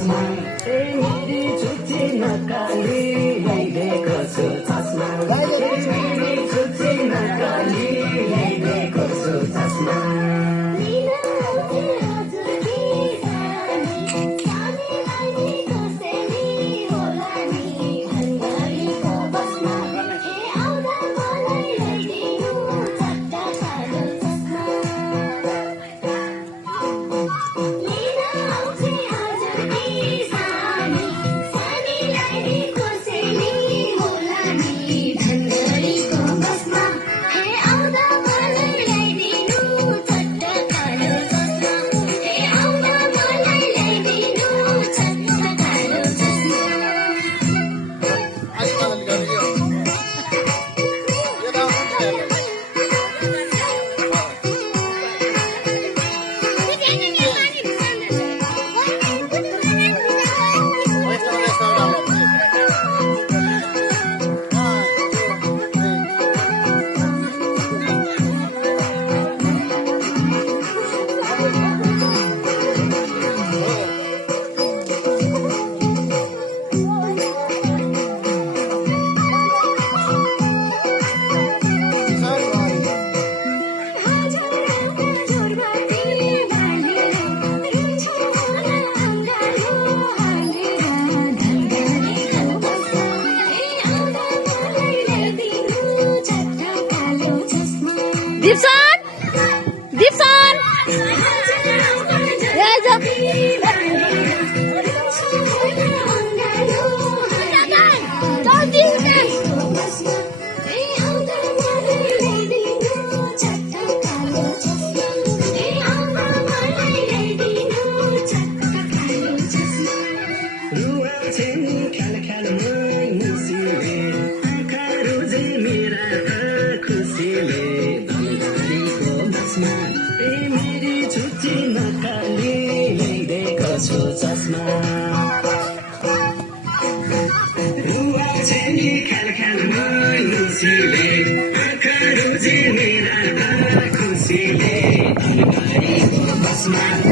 चस्मा मेरी छुट्टी नकाली ल्याइदिएको छु चस्मा मेरी छुट्टी नकाली ल्याइदिएको छु चस्मा Dipson! Dipson! Yes, मेरी छुट्टी नकाली ल्याइदिएको छु चस्मा रुवा छेनी ख्यालमा खुसीले आँखा रुझे मेरा खुसीले धनबारीको बसमा